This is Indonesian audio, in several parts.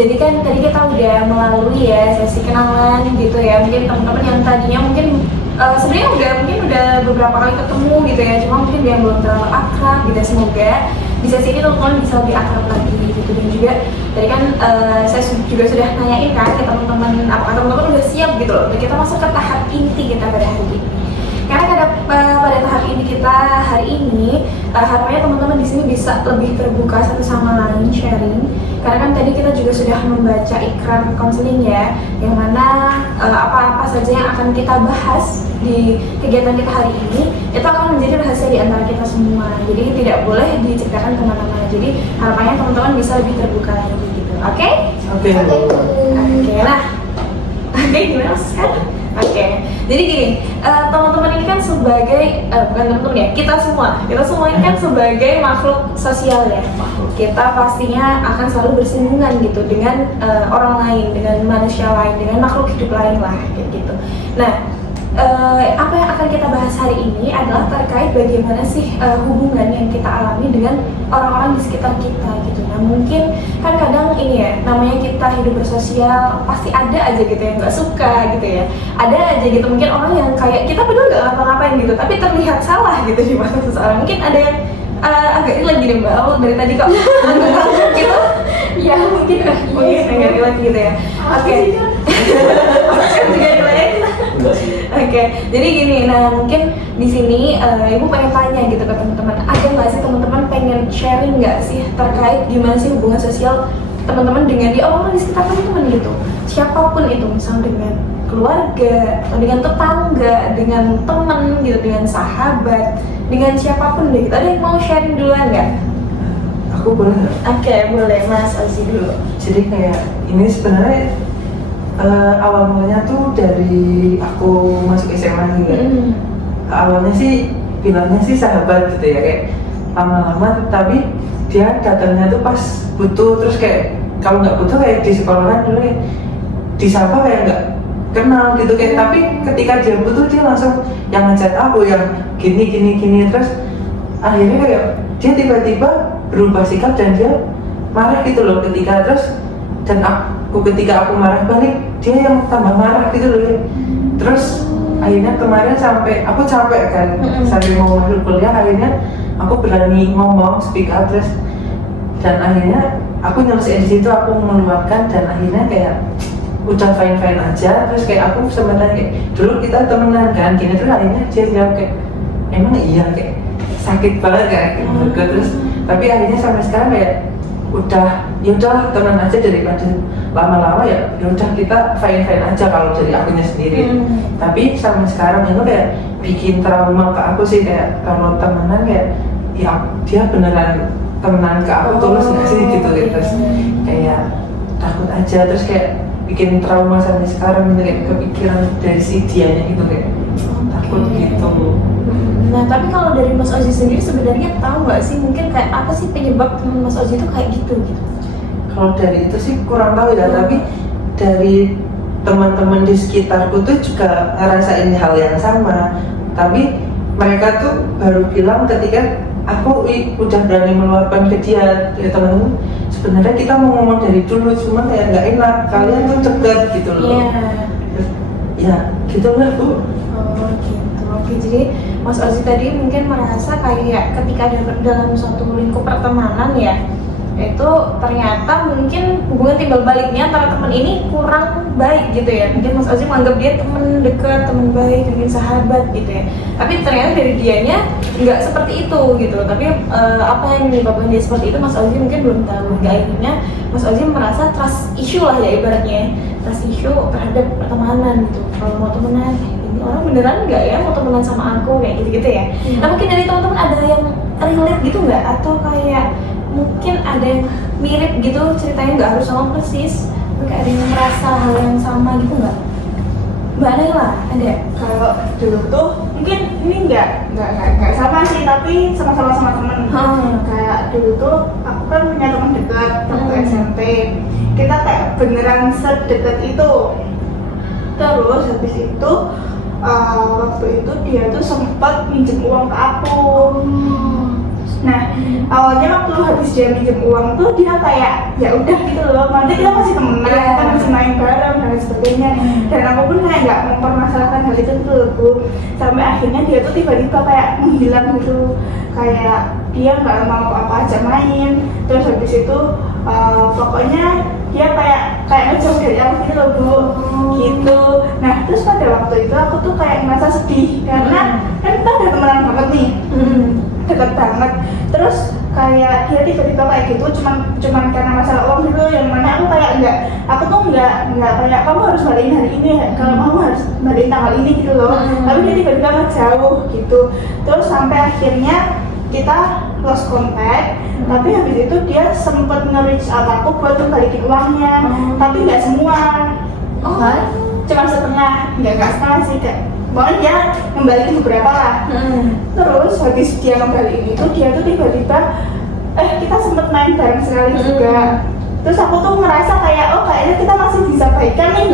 Jadi kan tadi kita udah melalui ya sesi kenalan gitu ya. Mungkin teman-teman yang tadinya mungkin sebenarnya udah beberapa kali ketemu gitu ya. Cuma mungkin dia belum terlalu akrab gitu. Semoga di sesi ini teman-teman bisa lebih akrab lagi gitu. Dan juga tadi kan saya juga sudah nanyain kan ke teman-teman apakah teman-teman udah siap gitu loh. Kita masuk ke tahap inti kita pada hari ini. Karena pada tahap ini kita hari ini harapannya teman-teman di sini bisa lebih terbuka satu sama lain sharing. Karena kan tadi kita juga sudah membaca ikrar konseling ya, yang mana apa-apa saja yang akan kita bahas di kegiatan kita hari ini itu akan menjadi rahasia di antara kita semua. Jadi tidak boleh diceritakan kemana-mana. Jadi harapannya teman-teman bisa lebih terbuka lagi gitu. Oke? Oke. Nah, gimana sekarang? Oke, jadi gini, teman-teman ini kan sebagai, bukan teman-teman ya, kita semua ini kan sebagai makhluk sosial ya. Kita pastinya akan selalu bersinggungan gitu dengan orang lain, dengan manusia lain, dengan makhluk hidup lain lah, kayak gitu. Nah, apa yang akan kita bahas hari ini adalah terkait bagaimana sih hubungan yang kita alami dengan orang-orang di sekitar kita gitu. Nah mungkin kan kadang ini ya, namanya kita hidup bersosial pasti ada aja gitu yang nggak suka gitu ya. Ada aja gitu mungkin orang yang kayak kita padahal nggak ngapa-ngapain gitu, tapi terlihat salah gitu di mata seseorang. Mungkin ada yang agak relate gini mbak, dari tadi kok ngantuk gitu. Ya mungkin agak relate gitu ya. Oke. Juga relate. Oke, jadi gini, nah mungkin di sini ibu pengen tanya gitu ke teman-teman, ada nggak sih teman-teman pengen sharing nggak sih terkait gimana sih hubungan sosial teman-teman dengan orang di sekitar teman-teman gitu, siapapun itu, misalnya dengan keluarga, atau dengan tetangga, dengan teman gitu, dengan sahabat, dengan siapapun deh gitu. Ada yang mau sharing duluan nggak? Aku boleh nggak? Oke, boleh Mas Ozi dulu. Jadi kayak ini sebenarnya awal mulanya tuh dari aku masuk SMA gitu. Awalnya sih bilangnya sih sahabat gitu ya, kayak lama-lama tapi dia datangnya tuh pas butuh, terus kayak kalau nggak butuh kayak di sekolahan dulu ya disapa kayak nggak kenal gitu kayak, tapi ketika dia butuh dia langsung yang ngechat aku yang gini, terus akhirnya kayak dia tiba-tiba berubah sikap dan dia marah gitu loh ketika, terus dan ketika aku marah balik dia yang tambah marah gitu loh ya. Terus akhirnya kemarin sampai aku capek kan, sampai mau masuk kuliah akhirnya aku berani ngomong, speak up, terus dan akhirnya aku nyelesain di situ, aku meluapkan dan akhirnya kayak udah fine aja. Terus kayak aku sebenarnya kayak dulu kita temenan kan gini, terus akhirnya dia bilang kayak emang iya kayak sakit banget kayak gitu. Terus tapi akhirnya sampai sekarang kayak udah ya udah teman aja daripada lama-lama ya udah kita fine aja kalau dari akunya sendiri. Tapi sampai sekarang itu kayak bikin trauma ke aku sih, kayak kalau temenan kayak ya dia beneran temenan ke aku tulus nggak sih gitu. Terus kayak takut aja, terus kayak bikin trauma sampai sekarang gitu, kayak kepikiran dari si dianya gitu kayak takut gitu. Nah tapi kalau dari Mas Ozi sendiri sebenarnya tahu nggak sih mungkin kayak apa sih penyebab teman Mas Ozi itu kayak gitu? Kalau dari itu sih kurang tahu ya, tapi dari teman-teman di sekitarku tuh juga ngerasain hal yang sama. Tapi mereka tuh baru bilang ketika aku udah berani meluapkan ke dia, ya teman-teman sebenarnya kita mau ngomong dari dulu, cuma kayak nggak enak, kalian tuh deket gitu loh. Ya gitulah Bu. Oh gitu. Oke, jadi Mas Ozi tadi mungkin merasa kayak ketika dalam suatu lingkup pertemanan ya, itu ternyata mungkin hubungan timbal baliknya antara teman ini kurang baik gitu ya. Mungkin Mas Ozi menganggap dia teman dekat, teman baik, mungkin sahabat gitu ya. Tapi ternyata dari dianya nggak seperti itu gitu. Tapi apa yang menyebabkan dia seperti itu Mas Ozi mungkin belum tahu. Hingga akhirnya Mas Ozi merasa trust issue lah ya ibaratnya, trust issue terhadap pertemanan gitu. Kalau mau temenan, ini orang beneran nggak ya mau temenan sama aku kayak gitu-gitu ya. Nah mungkin dari teman-teman ada yang relate gitu nggak? Atau kayak mungkin ada yang mirip gitu ceritanya, nggak harus sama persis, mungkin ada yang merasa hal yang sama gitu nggak? Mbak Naila ada? Kalau dulu tuh mungkin ini nggak sama sih, tapi sama-sama sama temen. Kayak dulu tuh aku kan punya teman dekat waktu SMP, kita kayak beneran sedekat itu. Terus habis itu waktu itu dia tuh sempat minjem uang ke aku. Nah, awalnya waktu habis dia minjem uang tuh dia kayak ya udah gitu loh, nanti kita masih temenan, kita masih main bareng dan lain sebagainya. Dan aku pun kayak nggak mempermasalahkan hal itu tuh Bu. Sampai akhirnya dia tuh tiba-tiba kayak menghilang gitu, kayak dia nggak mau apa aja main. Terus habis itu pokoknya dia kayak ngejauh dari aku gitu loh Bu, gitu. Nah terus pada waktu itu aku tuh kayak merasa sedih karena kan kita udah temenan banget nih, deket banget. Terus kayak dia tiba-tiba kayak gitu cuman karena masalah uang gitu, yang mana aku kayak aku tuh nggak kayak kamu harus balikin hari ini ya, kalau kamu harus balikin tanggal ini gitu loh. Tapi dia tiba-tiba ngejauh gitu. Terus sampai akhirnya kita lost contact, tapi habis itu dia sempet nge-reach out aku buat balikin uangnya, tapi nggak semua. Cuma setengah, nggak setengah sih, pokoknya dia ngembalikin beberapa lah. Terus habis dia ngembalikin itu, dia tuh tiba-tiba kita sempet main bareng sekali juga. Terus aku tuh ngerasa kayak oh kayaknya kita masih bisa baikan nih,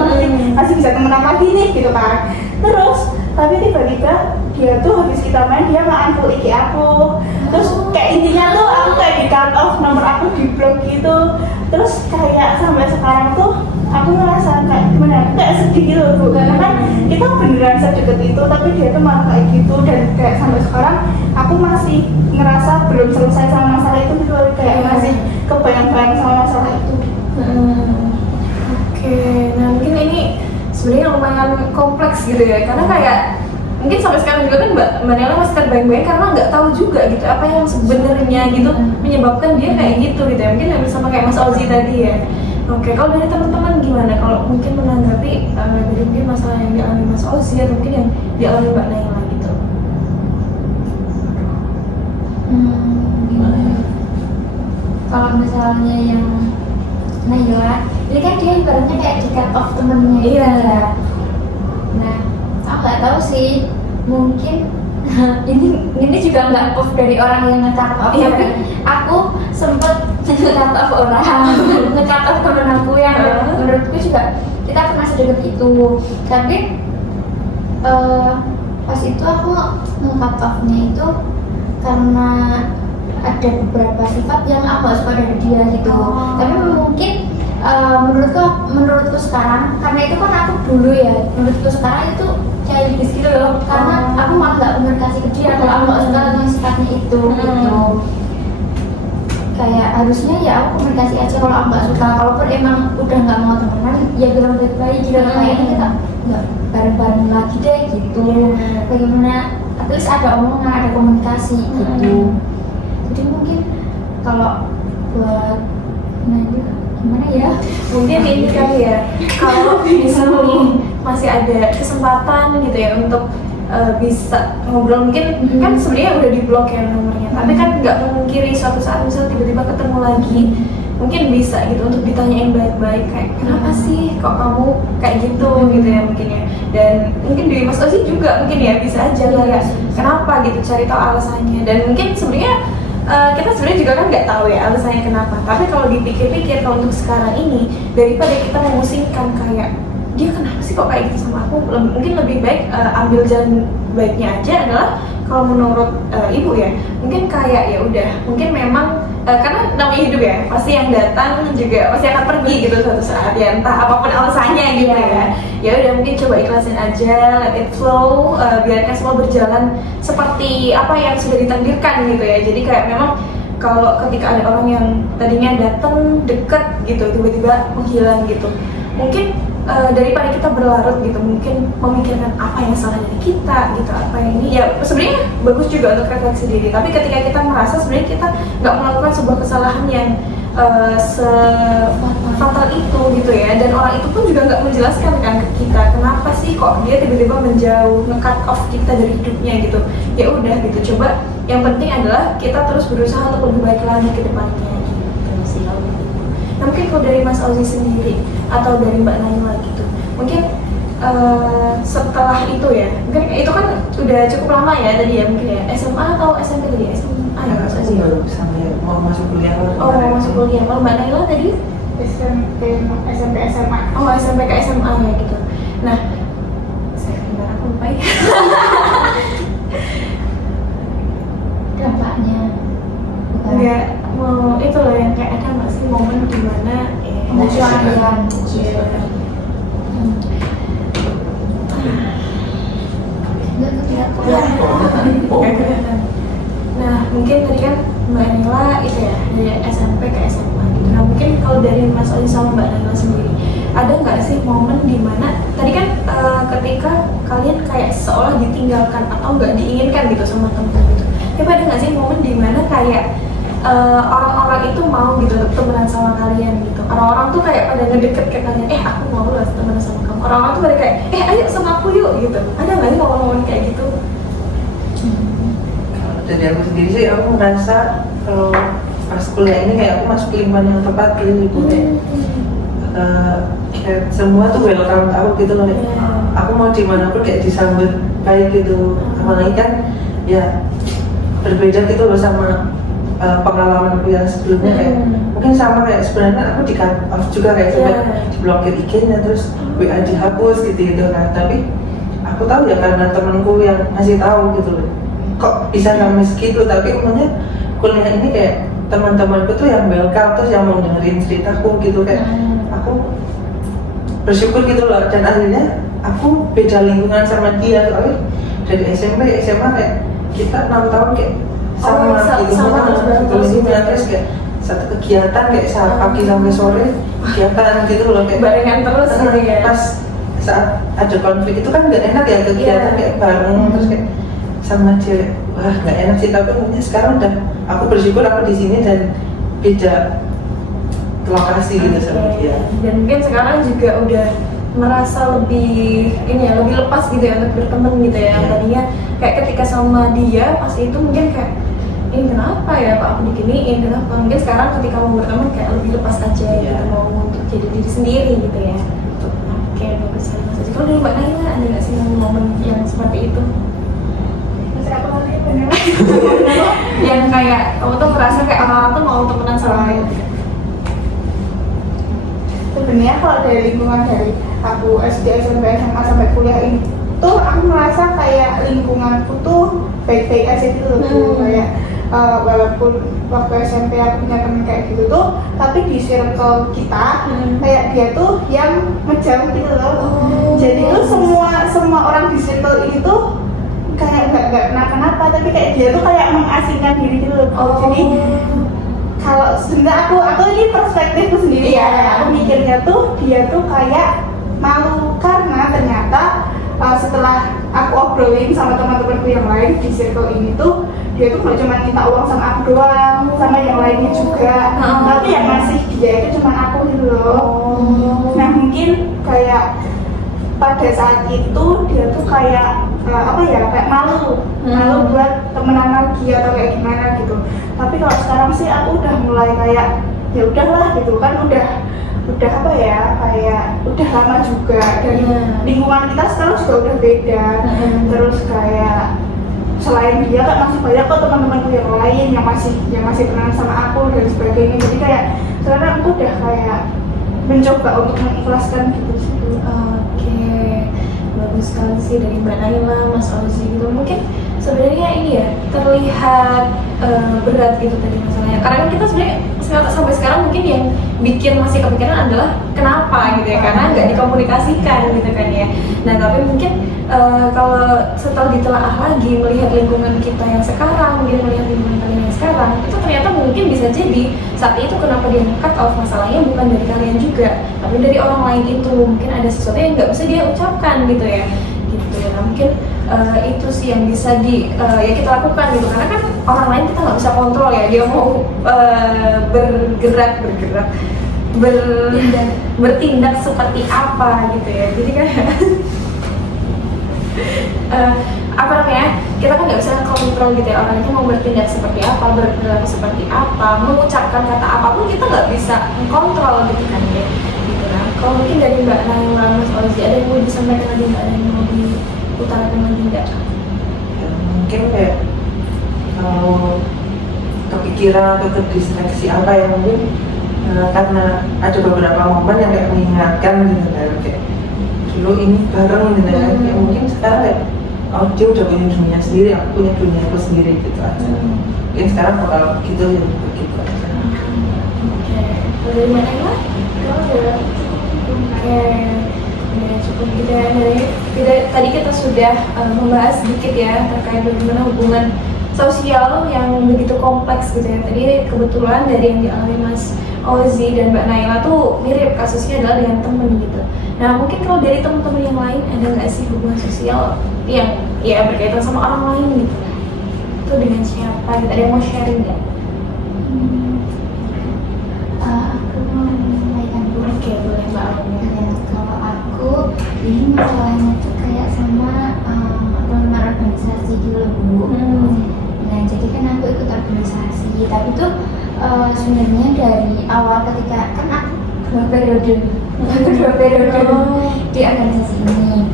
masih bisa temenan lagi nih gitu kan. Terus tapi tiba-tiba dia tuh habis kita main dia nge-unfollow IG aku. Terus kayak intinya tuh aku kayak di cut off, nomor aku di blok gitu. Terus kayak sampai sekarang tuh aku ngerasa kayak gimana, kayak sedih gitu Bu, karena kan kita beneran sedekat itu tapi dia tuh malah kayak gitu. Dan kayak sampai sekarang aku masih ngerasa belum selesai sama masalah itu gitu, kayak masih kebayang-bayang sama masalah itu. Oke, nah mungkin ini sebenarnya lumayan kompleks gitu ya, karena kayak mungkin sampai sekarang juga kan Mbak Nela masih terbayang-bayang karena nggak tahu juga gitu apa yang sebenarnya gitu menyebabkan dia kayak gitu ya. Mungkin yang sama kayak Mas Ozi tadi ya. Oke, kalau dari teman-teman gimana? Kalau mungkin menanggapi dari mungkin masalah yang dialami Mas Ozi atau mungkin yang dialami Mbak Nela gitu. Gimana ya? Kalau misalnya yang Nailah, ini kan dia ibaratnya kayak di cut off temennya gitu ya. Nah, aku nggak tahu sih, mungkin ini juga nggak off dari orang yang nge-cut off, tapi aku sempet nge-cut off orang, nge-cut off temen aku yang menurutku juga kita pernah sedekat itu. Tapi pas itu aku nge-cut off-nya itu karena ada beberapa sifat yang aku gak suka dari dia gitu. Tapi mungkin menurutku sekarang, karena itu kan aku dulu ya, menurutku sekarang itu childish gitu loh, karena aku malah gak komunikasi ke dia kalau aku gak suka dengan sifatnya itu gitu. Kayak harusnya ya aku komunikasi aja kalau aku gak suka. Kalaupun emang udah gak mau temenan ya bilang baik-baik gitu, kayaknya kita gak bareng-bareng lagi deh gitu. Bagaimana at least ada omongan, ada komunikasi gitu. Jadi mungkin kalau buat Nanya gimana ya? Mungkin ini kali ya, kalau misalnya masih ada kesempatan gitu ya untuk bisa ngobrol, mungkin kan sebenarnya udah di blok ya nomornya, tapi kan nggak memungkiri suatu saat misal tiba-tiba ketemu lagi, mungkin bisa gitu untuk ditanyain baik-baik kayak kenapa sih kok kamu kayak gitu gitu ya mungkin ya. Dan mungkin dari Mas Ozi juga mungkin ya bisa aja kayak kenapa gitu, cari tahu alasannya. Dan mungkin sebenarnya kita sebenarnya juga kan nggak tahu ya alasannya kenapa, tapi kalau dipikir-pikir kalau untuk sekarang ini daripada kita memusingkan kayak dia kenapa sih kok kayak gitu sama aku, mungkin lebih baik ambil jalan baiknya aja adalah kalau menurut ibu ya mungkin kayak ya udah mungkin memang karena namanya hidup ya pasti yang datang juga pasti akan pergi gitu suatu saat ya, entah apapun alasannya gitu ya udah mungkin coba ikhlasin aja, let it flow, biarkan semua berjalan seperti apa yang sudah ditakdirkan gitu ya. Jadi kayak memang kalau ketika ada orang yang tadinya datang deket gitu tiba-tiba menghilang gitu, mungkin daripada kita berlarut gitu mungkin memikirkan apa yang salah dari kita gitu, apa yang ini ya sebenarnya bagus juga untuk refleksi diri, tapi ketika kita merasa sebenarnya kita nggak melakukan sebuah kesalahan yang fatal itu gitu ya, dan orang itu pun juga nggak menjelaskan kan ke kita kenapa sih kok dia tiba-tiba menjauh, nge-cut off kita dari hidupnya gitu. Ya udah gitu, coba yang penting adalah kita terus berusaha untuk lebih baik lagi ke depannya gitu sih. Nah mungkin kalau dari Mas Ozi sendiri atau dari Mbak Naila gitu, mungkin setelah itu ya, mungkin itu kan udah cukup lama ya tadi ya, mungkin ya SMA atau SMP tadi? SMA ya Mas Ozi? Baru sampai mau masuk kuliah. Oh mau masuk kuliah, kalau Mbak Naila tadi? SMP SMA. Oh SMP ke SMA ya gitu. Nah, saya gimana aku lupa ya. Dampaknya mungkin tadi kan Mbak Nela itu ya dari SMP ke SMA gitu. Nah mungkin kalau dari Mas Ozi sama Mbak Nela sendiri, ada nggak sih momen dimana tadi kan ketika kalian kayak seolah ditinggalkan atau nggak diinginkan gitu sama teman gitu. Tapi ada nggak sih momen dimana kayak orang-orang itu mau gitu untuk temenan sama kalian gitu. Orang-orang tuh kayak pada ngedeket ke kalian, aku mau lah temenan sama kamu. Orang-orang tuh pada kayak, ayo sama aku yuk gitu. Ada nggak sih momen-momen kayak gitu? Kalau dari aku sendiri sih, aku merasa kalau pas kuliah ini kayak aku masuk ke lingkungan yang tepat gitu kayak semua tuh welcome aku gitu loh. Aku mau dimanapun kayak disambut baik gitu. Apalagi kan ya berbeda gitu loh sama pengalamanku yang sebelumnya kayak mungkin sama kayak sebenarnya aku di cut off juga kayak sempat diblokir IG-nya terus WA dihapus gitu kan, tapi aku tahu ya karena temenku yang ngasih tahu gitu loh kok bisa nangis gitu, tapi umumnya kuliah ini kayak teman-temanku tuh yang welcome terus yang mau dengerin ceritaku gitu kayak aku bersyukur gitu loh, dan akhirnya aku beda lingkungan sama dia soalnya dari SMP SMA kayak kita 6 tahun kayak sama gitu terus kayak satu kegiatan kayak saat pagi sampai sore kegiatan gitu loh kayak barengan terus gitu ya. Pas saat ada konflik itu kan nggak enak ya kegiatan kayak bareng terus kayak sama cewek, wah nggak enak sih, tapi mungkin sekarang udah aku bersyukur aku di sini dan beda lokasi gitu sama dia. Dan mungkin sekarang juga udah merasa lebih ini ya, lebih lepas gitu ya untuk berteman gitu ya. Tadinya kayak ketika sama dia pas itu mungkin kayak ini kenapa ya Pak aku diginiin, kenapa, mungkin sekarang ketika mau berteman kayak lebih lepas aja gitu, mau untuk jadi diri sendiri gitu ya. Oke, bagus sekali Mas Ozi. Kalau dari Mbak Naila ada nggak sih momen yang seperti itu? Masih aku lagi bener. Yang kayak kamu tuh merasa kayak orang-orang tuh mau temenan sama kamu. Sebenarnya kalau dari lingkungan dari aku SD, SMP, SMA sampai kuliah ini tuh aku merasa kayak lingkunganku tuh baik-baik aja gitu loh. Kayak walaupun waktu SMP aku punya temen kayak gitu tuh, tapi di circle kita kayak dia tuh yang ngejauh gitu loh. Jadi tuh semua orang di circle ini tuh kayak nggak kenapa-napa, tapi kayak dia tuh kayak mengasingkan diri gitu loh. Jadi kalau sebenarnya aku ini perspektifku sendiri ya, aku mikirnya tuh dia tuh kayak malu karena ternyata setelah aku obrolin sama teman-temanku yang lain di circle ini tuh dia tuh nggak cuma minta uang sama aku doang, sama yang lainnya juga, tapi yang ngasih dia itu cuma aku gitu loh. Nah mungkin kayak pada saat itu dia tuh kayak kayak malu buat temenan lagi atau kayak gimana gitu. Tapi kalau sekarang sih aku udah mulai kayak ya udahlah gitu kan, udah kayak udah lama juga dan lingkungan kita sekarang juga udah beda. Terus kayak selain dia kan masih banyak kok teman-temanku yang lain yang masih kenal sama aku dan sebagainya. Jadi kayak sekarang aku udah kayak mencoba untuk mengikhlaskan gitu sih. Oke, bagus sekali sih dari Mbak Naila, Mas Ozi gitu. Mungkin sebenarnya ini ya terlihat berat gitu tadi masalahnya. Karena kan kita sebenarnya sampai sekarang mungkin yang bikin masih kepikiran adalah kenapa gitu ya, karena nggak dikomunikasikan gitu kan ya. Nah tapi mungkin kalau setelah ditelaah lagi melihat lingkungan kita yang sekarang, melihat lingkungan kalian yang sekarang, itu ternyata mungkin bisa jadi saat itu kenapa dia cut off masalahnya bukan dari kalian juga, tapi dari orang lain itu. Mungkin ada sesuatu yang nggak bisa dia ucapkan gitu ya. Nah mungkin itu sih yang bisa ya kita lakukan gitu, karena kan orang lain kita nggak bisa kontrol ya, dia mau bertindak seperti apa gitu ya. Jadi kan kita kan nggak bisa kontrol gitu ya, orang itu mau bertindak seperti apa, berperilaku seperti apa, mengucapkan kata apapun kita nggak bisa kontrol gitu kan ya. Gitu. Nah kalau mungkin dari Mbak Naila, Mas Ozi ada yang mau disampaikan lagi, Mbak, ada yang mau diutarakan lagi nggak? Mungkin kayak kalau kepikiran atau terdistraksi apa ya, mungkin karena ada beberapa momen yang kayak mengingatkan gitu kan, kayak dulu ini bareng gitu kan, kayak mungkin sekarang kayak dia udah punya dunia sendiri, aku punya duniaku sendiri gitu aja. Mungkin sekarang bakal gitu ya, begitu aja. Oke, dari mana lah? Oke, cukup gitu ya. Tadi kita sudah membahas sedikit ya terkait bagaimana hubungan sosial yang begitu kompleks gitu ya. Tadi kebetulan dari yang dialami Mas Ozi dan Mbak Naila tuh mirip kasusnya adalah dengan temen gitu. Nah mungkin kalau dari teman-teman yang lain ada nggak sih hubungan sosial yang ya berkaitan sama orang lain gitu? Itu dengan siapa? Gitu? Ada yang mau sharing nggak? Aku mau menyampaikan dulu. Oke boleh Mbak Alia. Ya, kalau aku ini masalahnya tuh kayak sama teman organisasi gitu loh Bu. Nah jadi kan aku ikut organisasi, tapi tuh sebenarnya dari awal ketika kan aku dua periode di organisasi ini.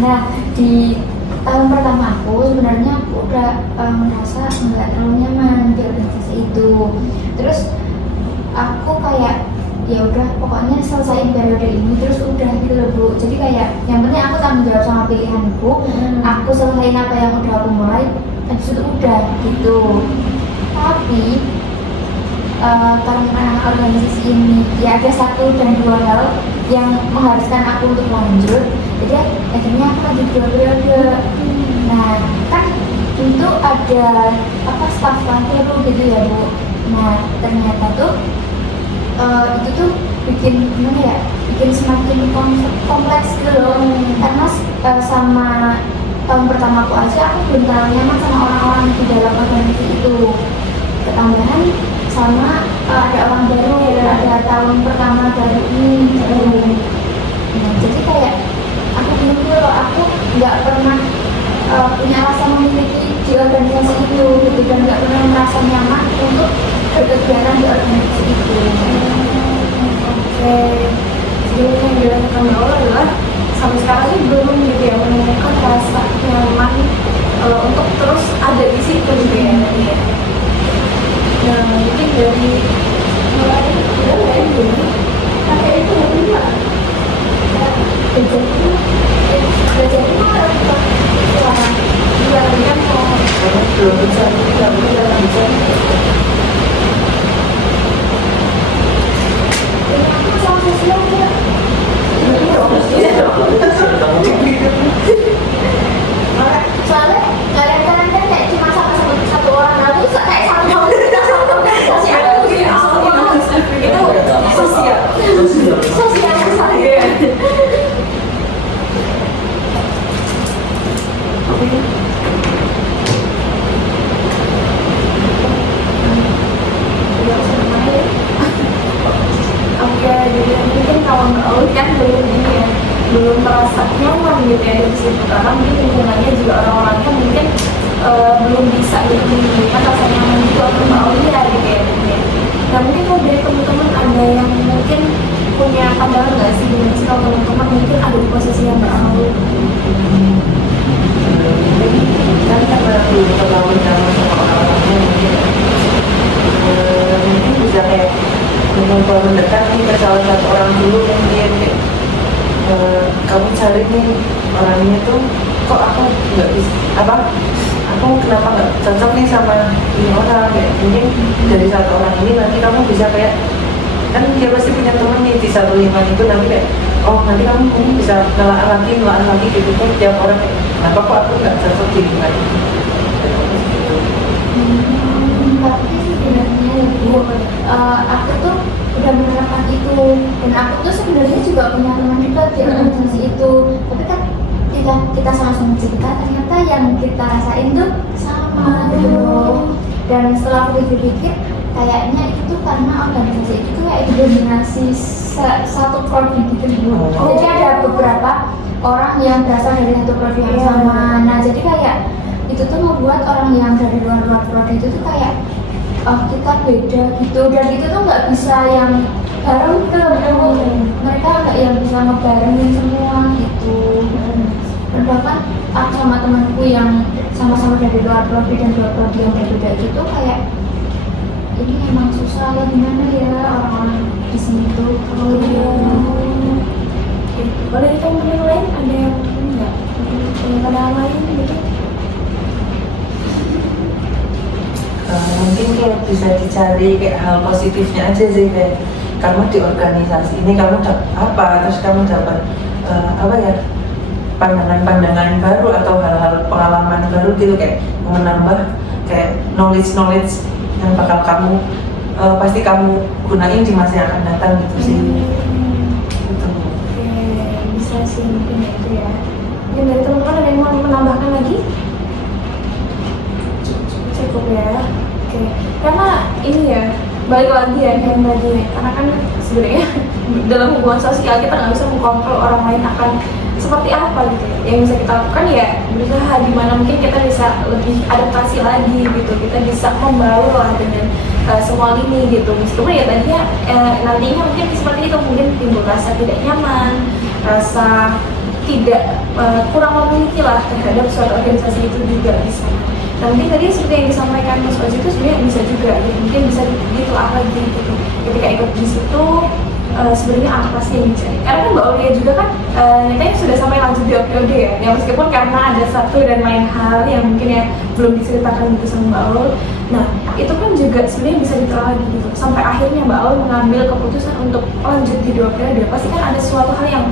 Nah di tahun pertama aku sebenarnya aku udah merasa nggak terlalu nyaman di organisasi itu. Terus aku kayak ya udah pokoknya selesaiin periode ini terus udah gitu loh Bu. Jadi kayak yang penting aku tanggung jawab sama pilihanku. Aku selesaiin apa yang udah aku mulai, habis itu udah gitu. Tapi karena organisasi ini ya ada 1 dan 2 hal yang mengharuskan aku untuk lanjut, jadi akhirnya aku lanjut 2 periode. Nah kan itu ada staff baru gitu ya Bu. Nah ternyata tuh itu tuh bikin gimana ya, bikin semakin kompleks gitu loh. Karena sama tahun pertama aku aja aku belum terlalu nyaman sama orang-orang di dalam organisasi itu. Ketambahan sama ada orang baru, ada tahun pertama baru ini gitu. Nah jadi kayak aku bingung gitu loh, aku nggak pernah punya rasa memiliki di organisasi itu gitu, dan nggak pernah merasa nyaman untuk berkegiatan di organisasi itu. Oke, jadi yang dilakukan Mbak Alia adalah sampai sekarang ini belum gitu ya menemukan rasa nyaman untuk terus ada di situ gitu ya. Nah mungkin dari mulai udah nggak ya dulu kakek itu nggak punya belajar itu ada dua kan mau belum bisa, nggak bisa. sama sosial ya. Soalnya kalian kan kayak cuma sama satu orang, aku tuh kayak sama organisasi aku itu sosial saya. Oke, jadi mungkin kalau Mbak Auli kan belum ini ya, belum merasa nyaman gitu ya dari situ, karena mungkin lingkungannya juga orang-orangnya mungkin belum bisa gitu memberikan rasa nyaman itu atau Mbak Auli ya gitu ya. Nah mungkin kalau dari teman-teman ada yang mungkin punya pandangan nggak sih gimana sih kalau teman-teman mungkin ada di posisi yang Mbak Auli? Kan karena belum terlalu nyaman sama orang-orangnya, mungkin bisa kayak mencoba mendekat nih ke salah satu orang dulu yang dia kayak kamu cari nih orangnya tuh kok aku nggak bisa aku kenapa nggak cocok nih sama ini orang, kayak mungkin dari satu orang ini nanti kamu bisa kayak kan dia pasti punya temen nih di 1 lingkungan itu, nanti kayak oh nanti kamu mungkin bisa ngelaan lagi gitu kan tiap orang kayak kenapa kok aku nggak cocok di lingkungan ini. Tapi sebenarnya ya Bu, aku tuh udah menerapkan itu, dan aku tuh sebenarnya juga punya teman dekat di organisasi itu. Tapi kan kita sama-sama cerita, ternyata yang kita rasain tuh sama gitu loh. Dan setelah aku pikir-pikir, kayaknya itu tuh karena organisasi itu kayak didominasi satu prodi gitu loh. Jadi ada beberapa orang yang berasal dari satu prodi yang sama. Nah jadi kayak itu tuh membuat orang yang dari luar prodi itu tuh kayak kita beda gitu, dan itu tuh nggak bisa yang bareng tuh, mereka nggak yang bisa ngebarengin semua gitu. Dan bahkan aku sama temanku yang sama-sama dari luar prodi dan dua prodi yang berbeda itu tuh kayak ini emang susah ya gimana ya orang-orang di sini tuh kalau Boleh teman-teman lain ada yang enggak punya pandangan lain gitu? Mungkin kayak bisa dicari kayak hal positifnya aja sih, kayak kamu di organisasi ini kamu dapat apa, terus kamu dapat pandangan-pandangan baru atau hal-hal pengalaman baru gitu, kayak menambah kayak knowledge yang bakal kamu pasti kamu gunain di masa yang akan datang gitu sih. Gitu. Oke, bisa sih mungkin itu ya. Mungkin dari teman-teman ada yang mau menambahkan lagi? Cukup ya. Oke, karena ini ya balik lagi ya kayak tadi, karena kan sebenarnya dalam hubungan sosial kita nggak bisa mengkontrol orang lain akan seperti apa gitu ya. Yang bisa kita lakukan ya berusaha di mana mungkin kita bisa lebih adaptasi lagi gitu, kita bisa membaur lah dengan semua lini gitu. Meskipun ya tadinya nantinya mungkin seperti itu, mungkin timbul rasa tidak nyaman, rasa tidak kurang memiliki lah terhadap suatu organisasi itu juga bisa. Nah mungkin tadi seperti yang disampaikan Mas Ozi itu sebenarnya bisa juga gitu, mungkin bisa ditelaah lagi gitu ketika ikut di situ. Sebenarnya apa sih yang dicari? Karena kan Mbak Aulia juga kan nyatanya sudah sampai lanjut di periode ya, yang meskipun karena ada satu dan lain hal yang mungkin ya belum diceritakan gitu sama Mbak Aul. Nah itu kan juga sebenarnya bisa ditelah lagi gitu sampai akhirnya Mbak Aul mengambil keputusan untuk lanjut di 2 periode. Pasti kan ada suatu hal yang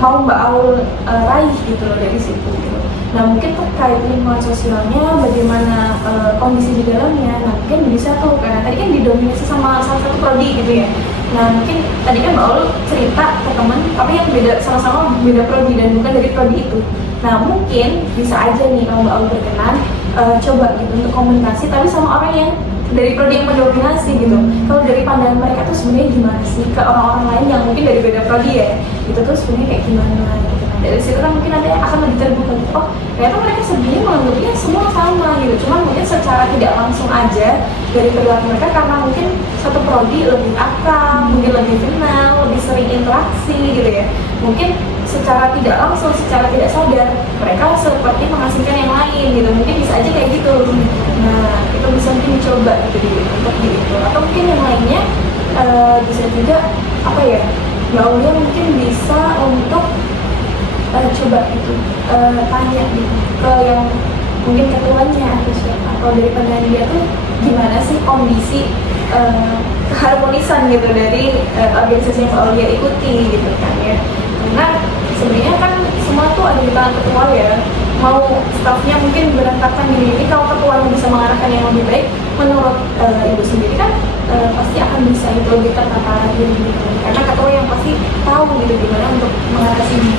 mau Mbak Aul raih gitu loh dari situ gitu. Nah mungkin terkait lingkungan sosialnya, bagaimana kondisi di dalamnya, nah mungkin bisa tuh, karena tadi kan didominasi sama salah satu prodi gitu ya. Nah mungkin tadi kan Mbak Aul cerita ke teman, tapi yang beda, sama-sama beda prodi dan bukan dari prodi itu. Nah mungkin bisa aja nih kalau Mbak Aul berkenan, coba gitu untuk komunikasi, tapi sama orang yang dari prodi yang mendominasi gitu. Kalau dari pandangan mereka tuh sebenarnya gimana sih ke orang-orang lain yang mungkin dari beda prodi ya, itu tuh sebenarnya kayak gimana gitu. Dari situ kan mungkin ada yang akan lebih terbuka gitu. Oh ternyata mereka sebenarnya menganggapnya semua sama gitu, cuman mungkin secara tidak langsung aja dari perilaku mereka, karena mungkin satu prodi lebih akrab, mungkin lebih kenal, lebih sering interaksi gitu ya. Mungkin secara tidak langsung, secara tidak sadar mereka seperti mengasingkan yang lain gitu, mungkin bisa aja kayak gitu. Nah itu bisa mungkin dicoba gitu untuk di itu, atau mungkin yang lainnya bisa juga apa ya, Mbak Aulia mungkin bisa untuk coba gitu tanya gitu ke yang mungkin ketuanya atau siapa, atau dari pandangan dia tuh gimana sih kondisi keharmonisan gitu dari organisasi yang Mbak Aulia ikuti gitu kan ya. Karena sebenarnya kan semua tuh ada di tangan ketua ya, mau stafnya mungkin berantakan gini, kalau ketuanya bisa mengarahkan yang lebih baik menurut ibu sendiri kan pasti akan bisa itu lebih tertata lagi gitu, karena ketua yang pasti tahu gitu gimana untuk mengatasi ini.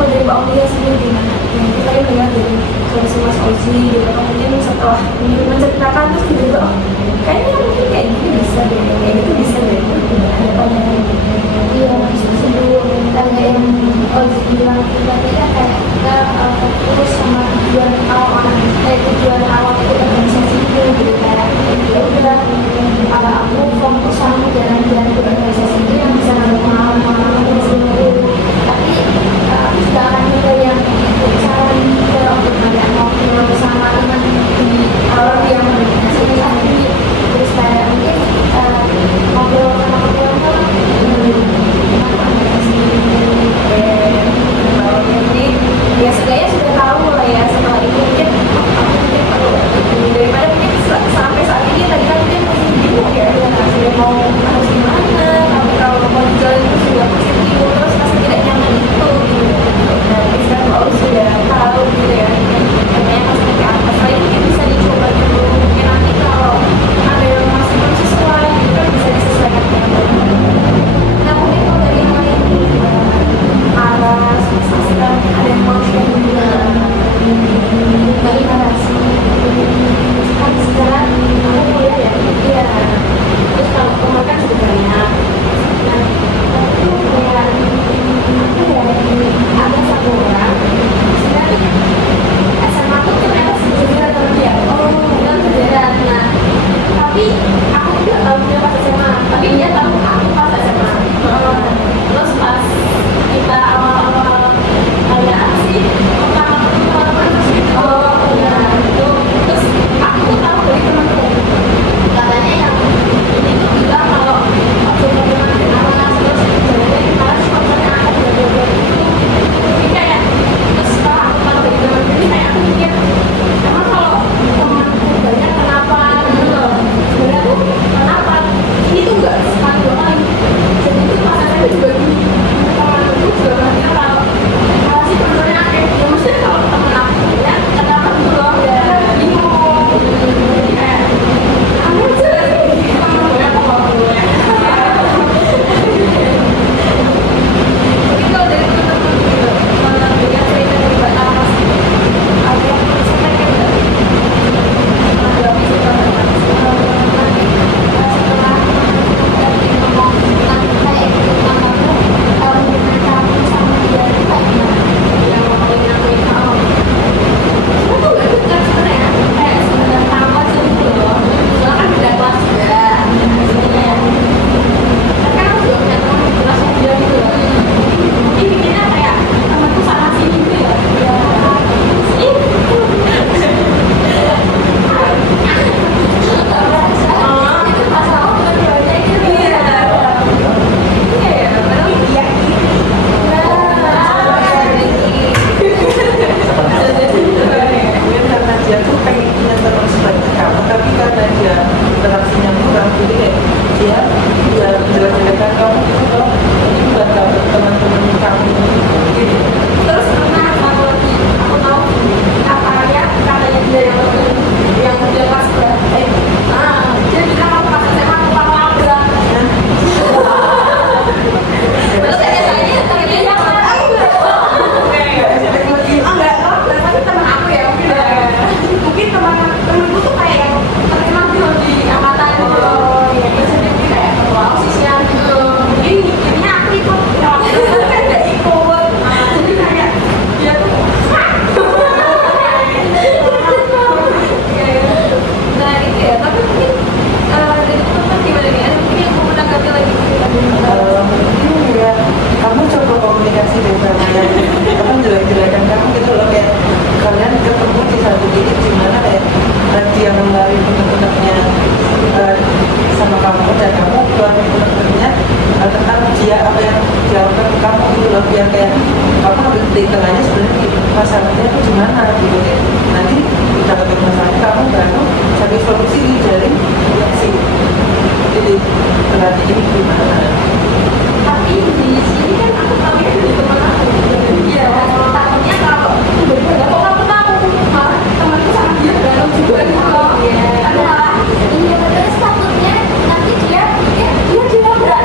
Kalau dari Mbak Aulia sendiri gimana? Yang kita tadi dengar dari solusi Mas Ozi gitu, atau mungkin setelah menceritakan terus tiba-tiba oh kayaknya mungkin kayak gini bisa deh, kayak gitu bisa deh, ada pandangan gitu. Iya, sebelum tanya yang Ozi bilang kita kayak kita fokus sama tujuan awal itu organisasi itu gitu, kayak ya udah aku fokus sama jalan-jalan ke organisasi itu yang bisa nambah pengalaman di situ. Tapi aku juga akan juga yang saran ke untuk ada ngobrol sama teman di dia interaksinya kurang, jadi kayak dia bisa menjelaskan kamu itu loh, ini buat teman-teman kamu gitu. Terus pernah aku lagi aku tahu katanya dia yang dia pas dia bilang aku pas SMA aku labrak. Terus katanya enggak tapi teman aku ya mungkin temanku tuh kayak yang terkenal di angkatan gitu. Biasanya mungkin kayak ketua osisnya gitu. Mungkin mikirnya aku ikut, kan gak ikut. Jadi kayak dia tuh nah itu ya, tapi mungkin dari teman-teman gimana nih? Ada mungkin yang mau menanggapi lagi? Mungkin ya kamu coba komunikasi dengan yang kamu jelek-jelekan kamu gitu loh, kayak kalian ketemu di satu titik di mana kayak dia mengalami benar-benarnya sama kamu dan kamu keluarin benar-benarnya tentang dia apa yang dilakukan ke kamu gitu loh, biar kayak kamu ambil titik tengahnya sebenarnya masalahnya itu di mana gitu ya. Nanti udah ketemu masalahnya kamu baru cari solusi dari si titik tengahnya ini gimana. Tapi di sini kan aku tahu ya dari teman aku. Iya, takutnya kalau berbeda kok kamu tahu malah temanku sama dia dalam juga gitu loh. Iya, terus takutnya nanti dia dilabrak.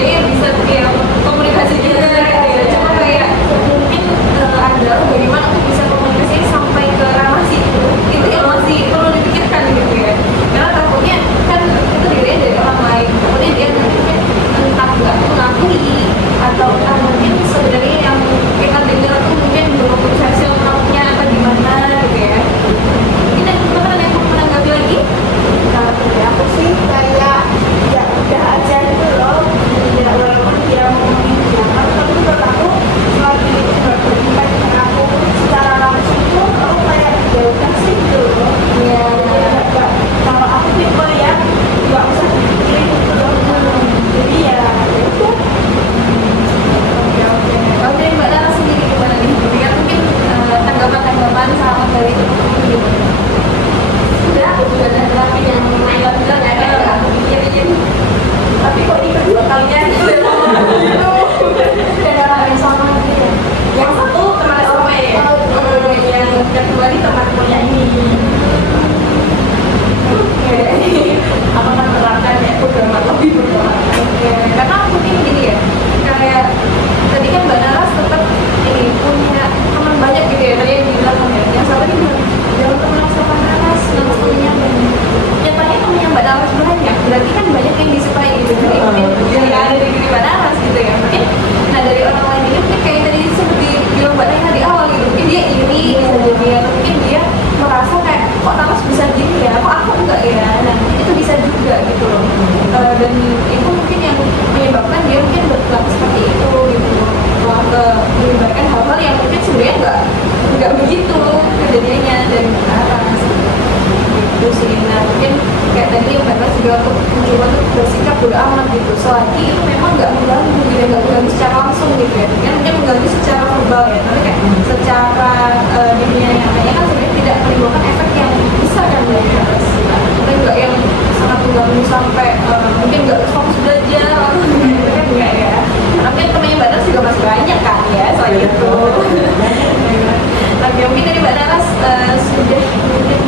Ini bisa kayak komunikasi juga gitu ya. Cuma kayak mungkin ada bagaimana untuk bisa komunikasi sampai ke ranah situ. Itu yang masih perlu dipikirkan gitu ya. Karena takutnya kan itu dirinya dari orang lain. Takutnya dia nantinya entah nggak mengakui atau mungkin sebenarnya yang kita dengar tuh mungkin belum versi lengkapnya apa gimana gitu ya. Mungkin ada teman-teman yang mau menanggapi lagi? Kalau dari aku sih kayak ya udah aja gitu loh, ya walaupun dia ngomongin jangan, tapi menurut aku selagi itu nggak berimpact dengan aku secara langsung tuh aku kayak ya udah sih gitu loh. Ya kalau aku tipe ya nggak usah dipikirin gitu loh. Jadi ya udah. Oke. Kalau dari Mbak Nara sendiri gimana nih? Berikan mungkin tanggapan-tanggapan sama dari teman-teman gimana? Udah, aku juga ada terapi yang main bilang ya kayak aku pikirin. Tapi kok ini kedua kalinya gitu ya ngomong gitu. Udah ada orang yang sama gitu ya. Yang satu teman SMA ya? Yang kedua ini teman kuliah ini. Apa kan menerapkan ya program lebih berpengalaman. Karena mungkin gini ya, kayak tadi kan Mbak Naras tetap ini punya teman banyak gitu ya, tadi yang bilang ya, yang satu ini bilang jangan teman sama Naras, nama temennya banyak. Nyatanya temennya Mbak Naras banyak, berarti kan banyak yang disukai gitu. Jadi mungkin yang ada di diri Mbak Naras gitu ya. Mungkin nah dari orang lain ini mungkin kayak tadi seperti bilang Mbak Naras di awal gitu, mungkin dia iri bisa jadi atau mungkin dia merasa kayak kok Naras bisa gini ya, kok aku enggak ya. Nah itu bisa juga gitu loh. Dan itu mungkin yang menyebabkan dia mungkin berperilaku seperti itu gitu, menyebarkan hal-hal yang mungkin sebenarnya nggak begitu kejadiannya dari Naras gitu sih. Nah mungkin kayak tadi Mbak Naras juga untuk mencoba untuk bersikap bodo amat gitu, selagi itu memang nggak mengganggu gitu, nggak mengganggu secara langsung gitu ya. Kan mungkin mengganggu secara verbal ya, tapi kayak secara dunia nyatanya kan sebenarnya tidak menimbulkan efek yang besar kan dari Naras. Tapi nggak yang sangat mengganggu sampai mungkin nggak fokus belajar itu kan enggak ya. Karena mungkin temannya Mbak Naras juga masih banyak kan ya selain itu. Oke, mungkin dari Mbak Naras sudah mungkin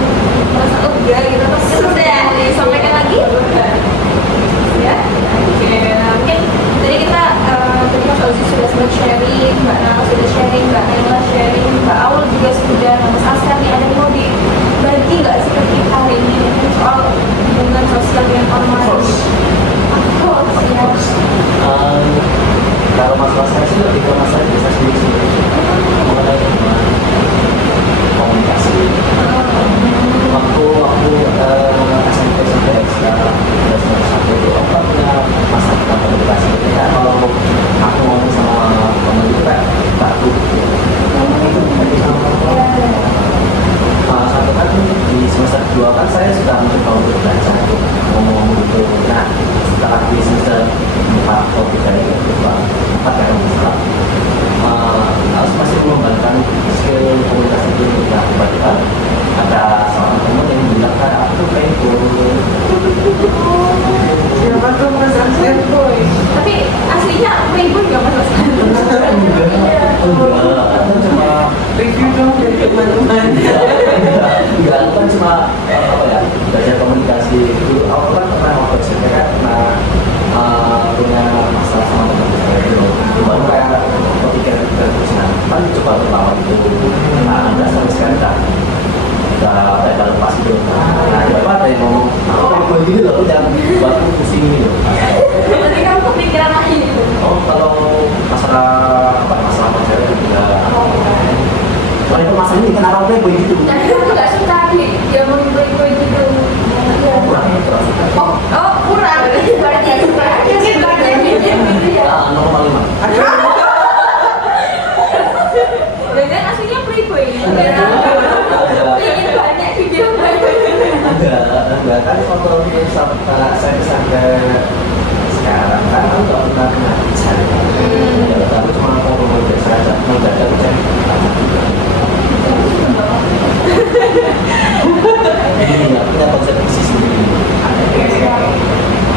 merasa lega gitu atau sudah disampaikan lagi? Ya, oke. Mungkin tadi kita tadi Mas Ozi sudah sempat sharing, Mbak Naras sudah sharing, Mbak Naila sharing, Mbak Aul juga sudah, Mas Askar nih ada yang mau dibagi nggak sih ke kita hari ini soal hubungan sosial yang online? Kalau masalah saya sih lebih ke masalah bisa sendiri mengenai komunikasi. Waktu SMP SMP itu aku punya masalah komunikasi. Ketika kalau aku ngomong sama temen itu kayak baku. Itu ini loh. Berarti kamu kepikiran lagi gitu. Oh kalau masalah apa masalah pacar juga. Kalau itu masalah ini kenapa playboy gitu? Tapi aku nggak suka dia mau boy gitu. Kurang ya kurang. Oh kurang. Berarti suka aja sih gitu ya. Ah, 0,5. Dan aslinya playboy gitu. Ingin banyak video. Enggak kan waktu saya sampai sekarang kan aku nggak pernah kenal cari. Aku cuma mau biasa aja, mau jaga cari. Jadi nggak punya konsep visi sendiri.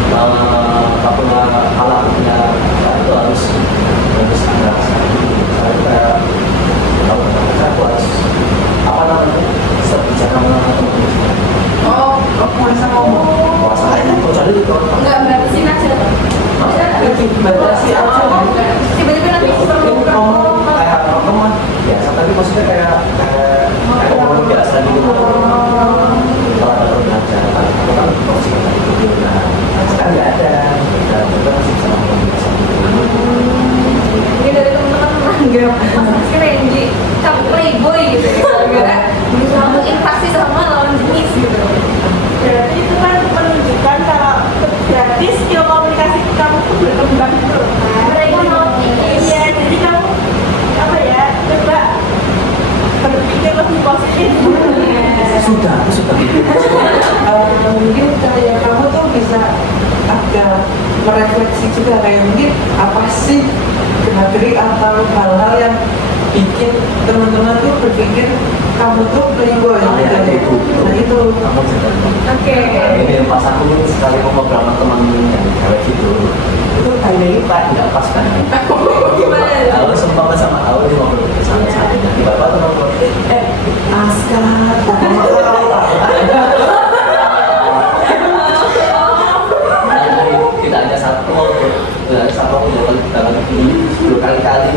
Kalau kalau punya itu harus ada saya kayak kalau aku harus apa namanya bicara sama Oh, puasa ngomong. masalahnya kok jadi itu Enggak batasin aja. Batasi aja kan? Tiba-tiba nanti perlu ngomong kayak ngomong biasa tapi maksudnya kayak ngomong biasa gitu. Kalau ada orang belajar aku kan masih gitu. Nah sekarang nggak ada. Kita masih bisa ngomong biasa. Ini dari teman-teman menganggap Mas Renji kamu playboy gitu ya. Gara-gara berusaha menginteraksi sama lawan jenis gitu. Berarti itu kan menunjukkan kalau berarti skill komunikasi kamu tuh berkembang gitu loh kan. Mereka mau Iya, jadi kamu apa ya, coba berpikir lebih positif. Sudah, aku suka gitu. Mungkin kayak kamu tuh bisa agak merefleksi juga kayak mungkin apa sih gerak-gerik atau hal-hal yang bikin teman-teman tuh berpikir kamu tuh playboy Ya, gitu. Nah itu Kamu sudah. Oke. Ini pas aku sekali ngomong sama teman yang cewek gitu, itu kayaknya lipat nggak pas kan? Gimana? Aku sumpah sama aku dia ngobrol sama saya. Di bapak tuh ngobrol, Aska, tidak hanya satu, tidak hanya satu dalam ini 10 kali kali.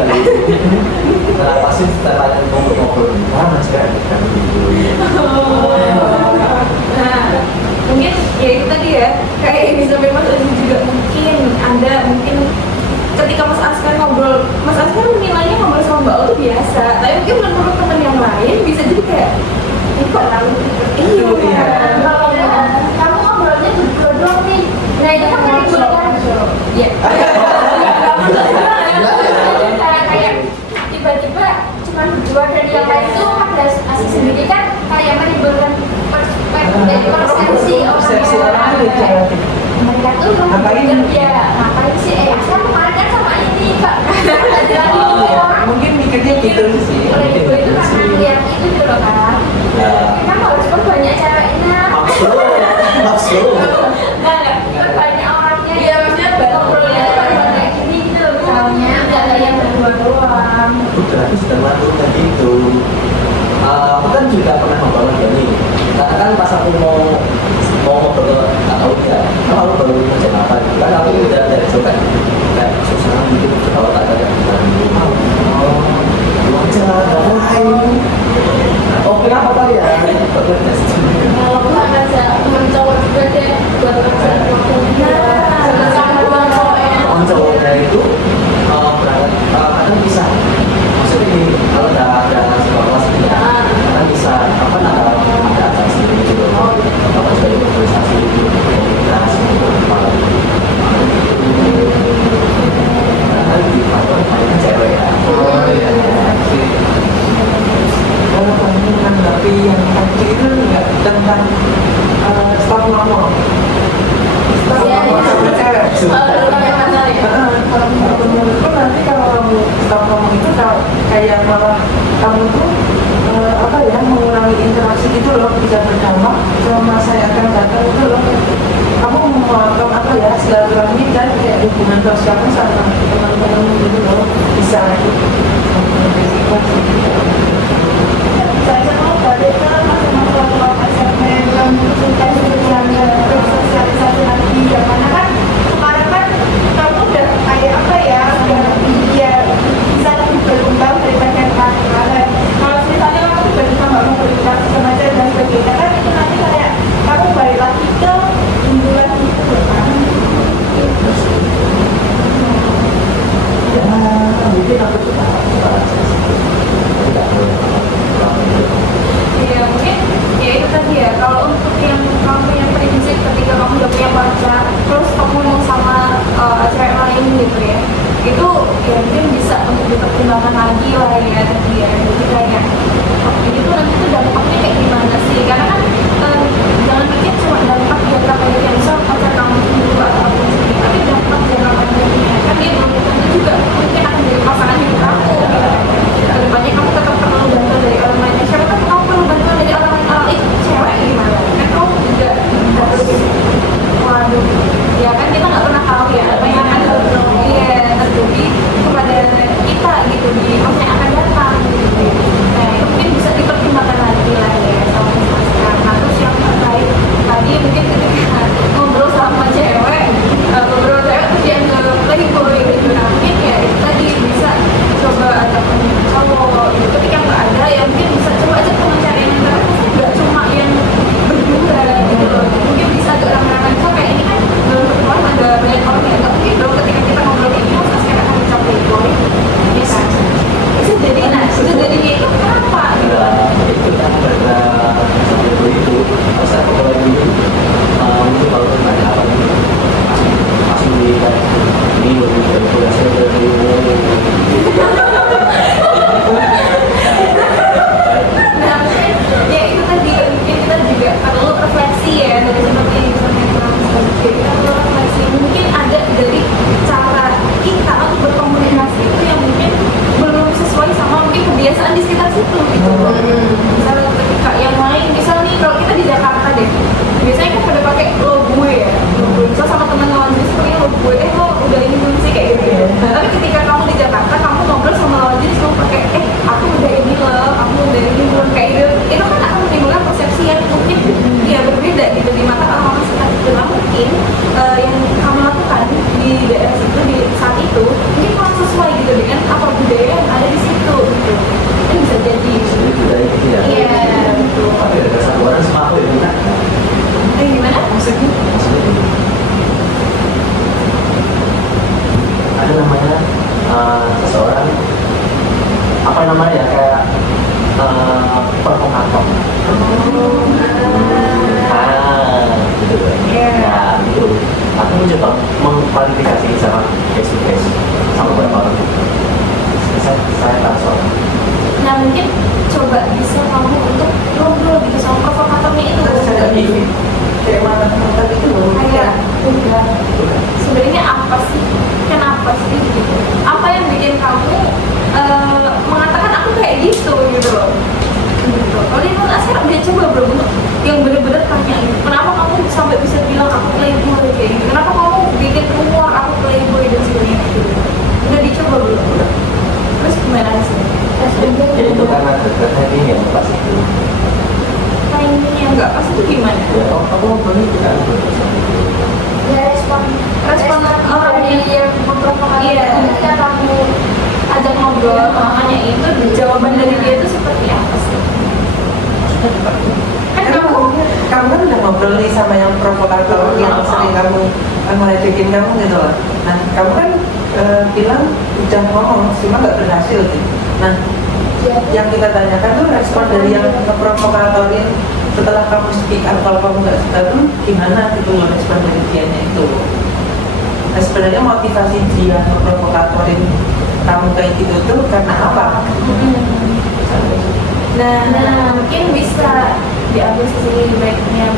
Nah pasti setelah ngobrol, mas kan? Nah, mungkin ya itu tadi ya, kayak yang disampaikan Mas Aziz juga mungkin ketika Mas Askar ngobrol, Mas Askar menilainya ngobrol sama Mbak O itu biasa, tapi mungkin menurut teman yang lain bisa jadi kayak ini kok terlalu iya. kamu ngobrolnya berdua doang nih. Nah itu kan menimbulkan ya. Kayak tiba-tiba cuma berdua dan yang lain itu ada asik sendiri kan kayak menimbulkan persepsi orang tuh jalan. mereka tuh Ngapain? ngapain sih kan kemarin kan sama ini kak ada Mungkin mikirnya gitu sih. mulai itu karena lihat itu gitu loh kan kita harus banyak ceweknya Maksud. nggak banyak orangnya Iya, maksudnya ngobrolnya kayak gini gitu loh misalnya nggak kayak yang berdua doang Berarti sudah melakukan gitu. Aku kan juga pernah ngobrol lagi nih. Karena kan pas aku mau ngobrol nggak tahu ya, kalau aku baru kerja apa, kan aku udah dari jauh kan kayak susah gitu kalau tak ada yang bilang, oh, aja ngapain? Oh, kenapa kalian? kalau bukan aja temen cowok juga deh buat kerja sama dua cowoknya Teman cowoknya itu berangkat kadang bisa. Maksudnya gini, kalau ada sekolah kelas ini, kadang bisa apa ada acara sendiri gitu. Apa sebagai organisasi itu komunitas kepala karena di kantor banyak cewek ya. Oh iya, sih. Kalau kamu menanggapi yang tadi itu nggak tentang staf ngomong. Staf Iya, ngomong iya. sama cewek. Kalau menurutku nanti kalau kamu staf ngomong itu kayak malah kamu tuh apa ya mengurangi interaksi gitu loh, bisa berdampak selama saya akan datang itu loh. Kamu memotong apa ya silaturahmi dan kayak hubungan sosialmu sama teman-teman gitu loh, bisa Saya mau balik ke masa-masa SMP yang bersosialisasi lagi, yang mana kan kemarin kan kamu udah kayak apa ya, udah ya bisa lebih berkembang daripada yang kemarin. Kalau misalnya kamu tiba-tiba nggak mau berinteraksi sama cewek dan sebagainya kan itu nanti kayak kamu balik lagi ke dulu lagi gitu loh kan. dipertimbangkan lagi lah ya nanti ya. Jadi kayak oh, ini tuh nanti tuh dampaknya kayak gimana sih? Karena kan jangan pikir cuma dampak jangka pendek, misal pacar kamu dulu atau apa sih, tapi dampak jangka pendeknya kan dia belum tentu juga mungkin akan jadi pasangan hidup kamu gitu kan. Kedepannya kamu tetap perlu bantuan dari orang lain. Siapa tahu kamu perlu bantuan dari orang itu cewek gimana? Kan kamu juga harus waduh, ya kan kita nggak pernah tahu ya apa yang akan terjadi kepada kita gitu di masa yang akan datang gitu. Nah itu mungkin bisa dipertimbangkan lagi lah ya sama masyarakat. Nah terus yang terkait tadi mungkin ketika ngobrol sama cewek, ngobrol cewek terus yang playboy gitu. Nah mungkin ya itu tadi bisa coba ajak cowok gitu. Ketika nggak ada ya mungkin bisa coba ajak teman cari yang terus nggak cuma yang berdua gitu loh. Mungkin bisa agak ramai-ramai kayak ini kan belum ada banyak orang yang nggak mungkin dong ketika kita ngobrol kayak gini terus kayak akan dicap playboy bisa jadi itu jadinya itu kenapa gitu itu kan karena sampai itu pas aku lagi mungkin kalau tanya apa langsung di ini lebih berkurasi dari nah ya itu tadi mungkin kita juga perlu refleksi ya dari seperti yang disampaikan kita perlu refleksi mungkin ada dari cara kita untuk berkomunikasi itu yang mungkin belum sesuai sama mungkin kebiasaan di sekitar situ gitu. Misalnya ketika yang lain, misal nih kalau kita di Jakarta deh, biasanya kan pada pakai lo gue ya, lo gue. Misal sama teman lawan jenis seperti lo gue, lo udah ini belum sih kayak gitu. Tapi ketika kamu di Jakarta, kamu ngobrol sama lawan jenis, kamu pakai aku udah ini loh, kamu udah ini belum kayak gitu. Itu kan akan menimbulkan persepsi yang mungkin ya berbeda gitu di mata orang-orang sekitar itu. Nah mungkin yang kamu lakukan di daerah situ di saat itu mungkin kurang sesuai gitu dengan apa budaya yang ada di situ gitu. Itu bisa jadi. jadi budaya gitu ya. Iya betul. Tapi ada satu orang sama aku yang minta. Gimana maksudnya? Maksudnya gini. Ada namanya seseorang apa namanya kayak provokator. Gitu kan. Iya. Nah itu aku mencoba mengklarifikasi sama face to face sama beberapa orang. Saya tahu soal. Nah mungkin coba bisa kamu untuk ngobrol gitu sama provokatornya itu. Kayak mantan itu loh. Kayak udah sebenarnya apa sih? Kenapa sih gitu? Apa yang bikin kamu mengatakan aku kayak gitu gitu loh? Gitu. Kalau di menurut Askar udah coba bro yang bener-bener tanya gitu. Kenapa kamu sampai bisa bilang aku playboy kayak gitu? Kenapa kamu bikin rumor aku playboy dan sebagainya gitu? Udah dicoba belum? Terus gimana sih? Jadi itu karena timing yang pas itu. Timing yang nggak pas itu gimana? Ya, aku ngobrol itu kan. Ya respon orang yang memprovokasi iya. ketika kamu Ajak ngobrol, makanya itu jawaban dari dia itu seperti apa sih? Kan kamu Kamu kan udah ngobrol nih sama yang provokator yang sering kamu ngeledekin kamu gitu loh. Nah kamu kan bilang udah ngomong cuma nggak berhasil sih. Nah yang kita tanyakan tuh respon dari yang ngeprovokatorin setelah kamu speak up kalau kamu nggak suka tuh gimana gitu loh respon dari dianya itu. Nah sebenarnya motivasi dia ngeprovokatorin kamu kayak gitu tuh karena apa? Nah, mungkin bisa diambil sisi baiknya.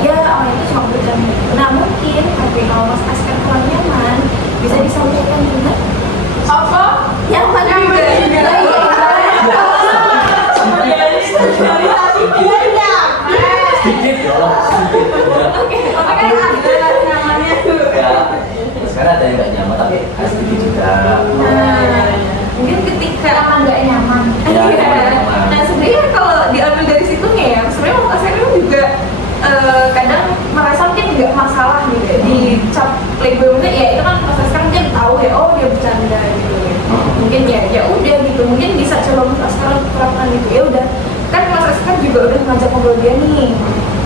Ya orang itu cuma bercanda. Nah mungkin tapi kalau Mas Askar kurang nyaman bisa disampaikan juga. Apa? Nyaman juga. Sedikit ya Allah, sedikit. Oke, kan ada nyamannya tuh. Ya, sekarang ada yang nggak nyaman tapi sedikit juga. Mungkin ketika nggak nyaman. Ya, iya. nyaman. Nah sebenarnya kalau diambil dari situnya ya, sebenarnya Mas Askar juga kadang merasa mungkin nggak masalah gitu ya di cap playboy mungkin ya itu kan Mas Askar mungkin tahu ya oh dia bercanda gitu ya. Mungkin ya udah gitu mungkin bisa coba Mas Askar terapkan gitu ya udah kan Mas Askar juga udah ngajak ngobrol dia nih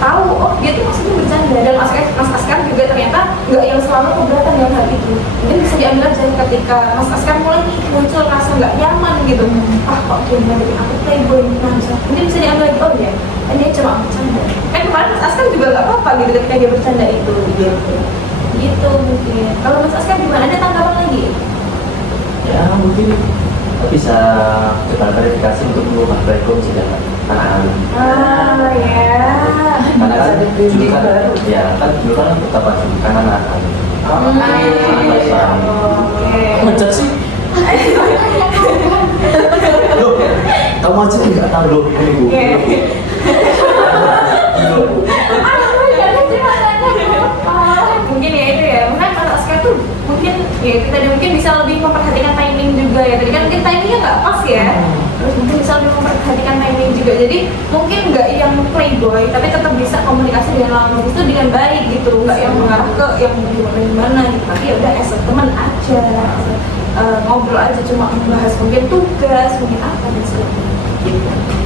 tahu oh dia tuh maksudnya bercanda dan Mas Askar juga ternyata nggak yang selalu keberatan dengan hal itu mungkin bisa diambil aja ketika Mas Askar mulai nih muncul rasa nggak nyaman gitu kok dia ngajakin aku playboy nah mungkin bisa diambil lagi oh ya dia cuma bercanda kan kemarin Mas Askar juga nggak apa-apa gitu ketika dia bercanda itu gitu mungkin kalau Mas Askar gimana ada tanggapan lagi? Ya mungkin bisa coba verifikasi untuk mengubah background sudah anak-anak. Ya. Karena kan dulu kan ya kan dulu kan betapa dulu kan anak-anak. Ngecek sih. Loh, kamu aja nggak tahu loh ini bu. Mungkin ya itu ya, mungkin Mas Askar tuh mungkin ya kita mungkin bisa lebih memperhatikan timing juga ya. Tadi kan mungkin timingnya nggak pas ya. Terus mungkin bisa lebih memperhatikan timing juga. Jadi mungkin nggak yang playboy, tapi tetap bisa komunikasi dengan lawan jenis itu dengan baik gitu. Nggak yang mengarah ke yang gimana gitu. Tapi ya udah as a teman aja. Ngobrol aja cuma membahas mungkin tugas, mungkin apa dan sebagainya. Gitu.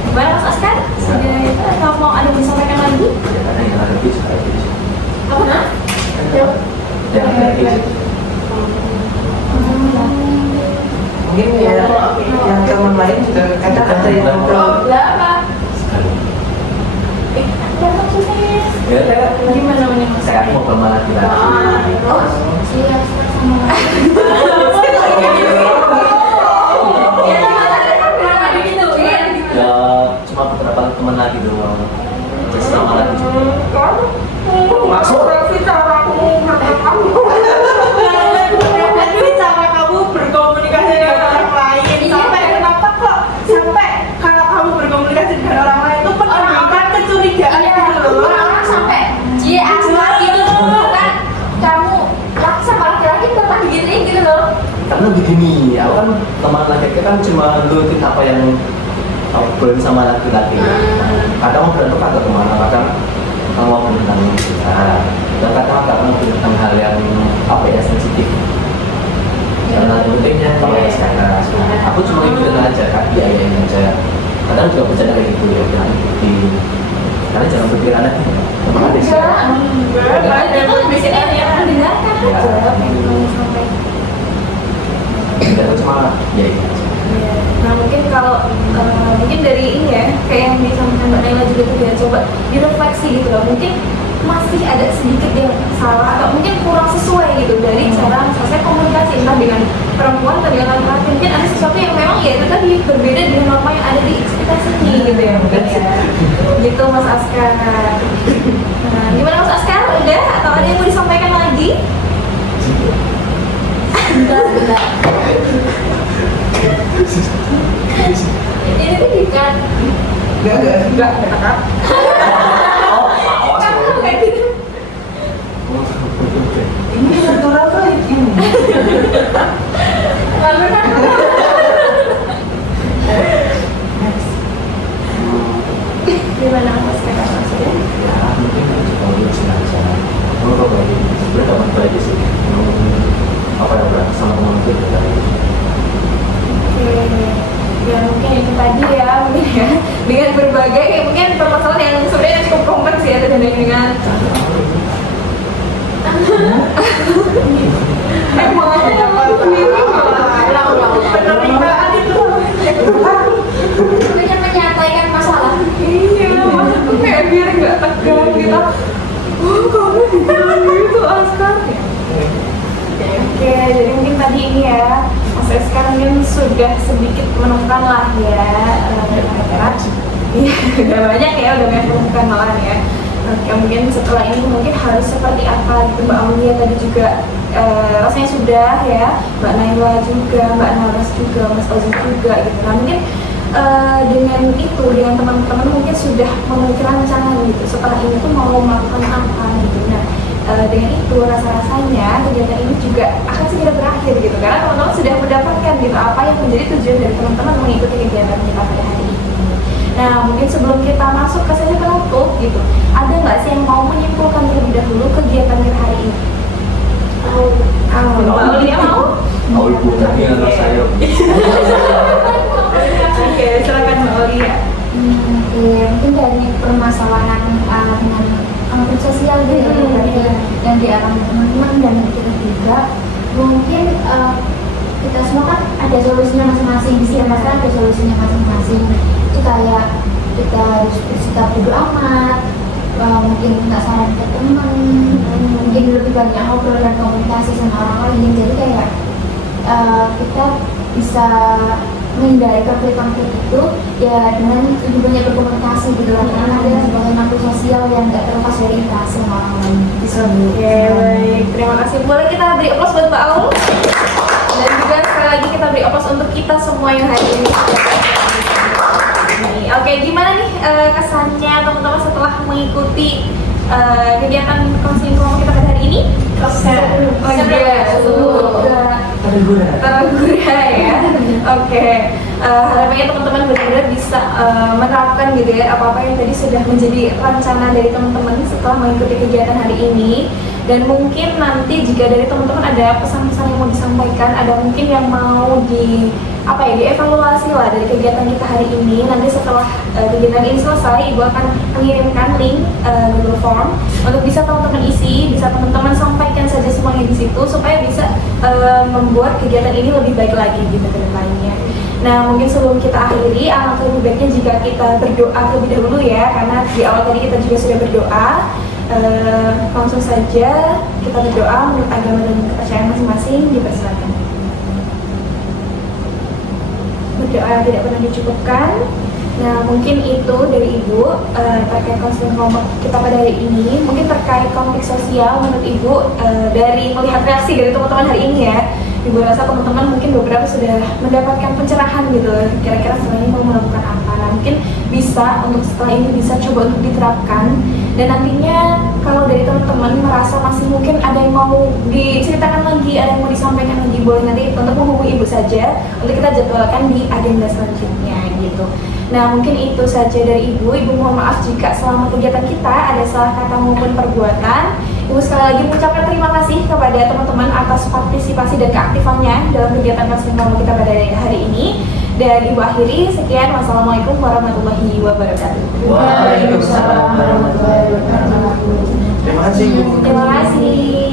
Gimana Mas Askar? Kalau mau ada yang disampaikan lagi? Ya karena yang ada itu juga itu. Apa nak? Yang ada itu. Mungkin ya yang teman lain juga kadang ada yang ngobrol. Berapa? Sekali. Ya, Ya, gimana nih Mas? saya mau bermalah di Oh, siap sama ya cuma beberapa teman lagi doang. Just sama lagi. Masuk sih cara kamu berkomunikasi dengan orang lain. Sampai kenapa kok sampai kalau kamu berkomunikasi dengan orang lain itu penerimaan kecurigaan gitu loh. orang sampai dia asal gitu kan kamu laki sama laki-laki pernah digituin gitu loh. Karena begini, aku kan teman laki-laki kan cuma nurutin apa yang aku boleh sama laki-laki. Kadang mau berantem agak kemana, kadang mau tentang dan kadang agak mau tentang hal yang apa ya sensitif. Karena pentingnya kalau ya sekarang, aku cuma ikutin aja, kaki aja. Kadang juga bercanda kayak gitu ya, jangan ikuti. Karena jangan berpikir aneh, teman adik sih. ada di sini ada yang mendengarkan aja apa yang kamu sampaikan. Dan aku cuma ya itu. Nah mungkin kalau mungkin dari ini ya kayak yang disampaikan Mbak Naila juga tuh ya coba direfleksi gitu loh, mungkin masih ada sedikit yang salah atau mungkin kurang sesuai gitu dari cara selesai komunikasi entah dengan perempuan atau dengan laki-laki. Mungkin ada sesuatu yang memang ya itu tadi berbeda dengan norma yang ada di ekspektasinya gitu ya mungkin ya gitu Mas Askar. Nah gimana Mas Askar, udah atau ada yang mau disampaikan lagi? Bentar. Ini tuh dikat. Enggak. Kamu kayak gitu. Ini natural baik ini. Lalu kan gimana Mas Askar maksudnya? Ya mungkin kalau dia sengaja mau coba berteman baik sih apa yang udah sama teman itu dari Oke, ya mungkin itu tadi ya mungkin ya dengan berbagai mungkin permasalahan yang sebenarnya cukup kompleks ya terkait dengan Penerimaan itu Sebenarnya menyelesaikan masalah. iya maksudku kayak biar nggak tegang gitu. Oh kamu bilang gitu Askar ya. Oke, jadi mungkin tadi ini ya Mas Askar mungkin sudah sedikit menemukan lah ya kira-kira iya udah banyak ya udah banyak menemukan malahan ya. Oke, mungkin setelah ini mungkin harus seperti apa gitu Mbak Aulia tadi juga rasanya sudah ya, Mbak Naila juga, Mbak Naras juga, Mas Ozin juga gitu. Nah mungkin dengan itu, dengan teman-teman mungkin sudah memiliki rancangan gitu setelah ini tuh mau melakukan apa gitu. Nah dengan itu rasa-rasanya kegiatan ini juga akan segera berakhir gitu karena teman-teman sudah mendapatkan gitu apa yang menjadi tujuan dari teman-teman mengikuti kegiatan kita pada hari ini. Nah mungkin sebelum kita masuk ke sesi penutup gitu, ada nggak sih yang mau menyimpulkan terlebih dahulu kegiatan kita hari ini? Mbak Aulia mau ibu tadi anak saya. Oke, silakan Mbak Aulia. Iya, mungkin dari permasalahan dengan konflik sosial gitu ya, berarti yang dialami teman-teman dan kita juga mungkin kita semua kan ada solusinya masing-masing sih, masalah ada solusinya masing-masing. Itu kayak kita harus bersikap bodo amat, mungkin minta saran ke teman, mungkin lebih banyak ngobrol dan komunikasi sama orang lain. Jadi kayak kita bisa menghindari konflik-konflik itu ya dengan lebih banyak berkomunikasi gitu lah, karena dia sebagai makhluk sosial yang nggak terlepas dari interaksi sama orang lain. Bisa Oke, baik. Terima kasih. Boleh kita beri aplaus buat Mbak Aul? Dan juga sekali lagi kita beri aplaus untuk kita semua yang hari ini. Oke, gimana nih kesannya teman-teman setelah mengikuti kegiatan konseling kelompok kita pada hari ini? Tergura ya. Oke. Harapannya teman-teman benar-benar bisa menerapkan gitu ya apa-apa yang tadi sudah menjadi rencana dari teman-teman setelah mengikuti kegiatan hari ini. Dan mungkin nanti jika dari teman-teman ada pesan-pesan yang mau disampaikan, ada mungkin yang mau dievaluasi lah dari kegiatan kita hari ini. Nanti setelah kegiatan ini selesai, Ibu akan mengirimkan link Google Form untuk bisa teman-teman isi, bisa teman-teman sampaikan saja semuanya di situ supaya bisa membuat kegiatan ini lebih baik lagi gitu ke depannya. Nah, mungkin sebelum kita akhiri, alangkah lebih baiknya jika kita berdoa terlebih dahulu ya, karena di awal tadi kita juga sudah berdoa. Langsung saja kita berdoa menurut agama dan kepercayaan masing-masing, dipersilakan. Berdoa tidak pernah dicukupkan. Nah, mungkin itu dari Ibu terkait konseling kelompok kita pada hari ini. Mungkin terkait konflik sosial menurut Ibu dari melihat reaksi dari teman-teman hari ini ya, Ibu rasa teman-teman mungkin beberapa sudah mendapatkan pencerahan gitu, kira-kira setelah ini mau melakukan apa. Nah, mungkin bisa untuk setelah ini bisa coba untuk diterapkan. Dan nantinya kalau dari teman-teman merasa masih mungkin ada yang mau diceritakan lagi, ada yang mau disampaikan lagi, boleh nanti untuk menghubungi Ibu saja untuk kita jadwalkan di agenda selanjutnya gitu. Nah, mungkin itu saja dari Ibu. Ibu mohon maaf jika selama kegiatan kita ada salah kata maupun perbuatan. Ibu sekali lagi mengucapkan terima kasih kepada teman-teman atas partisipasi dan keaktifannya dalam kegiatan konseling kelompok kita pada hari ini. Dan Ibu akhiri, sekian. Wassalamualaikum warahmatullahi wabarakatuh. Waalaikumsalam warahmatullahi wabarakatuh. Terima kasih. Terima kasih.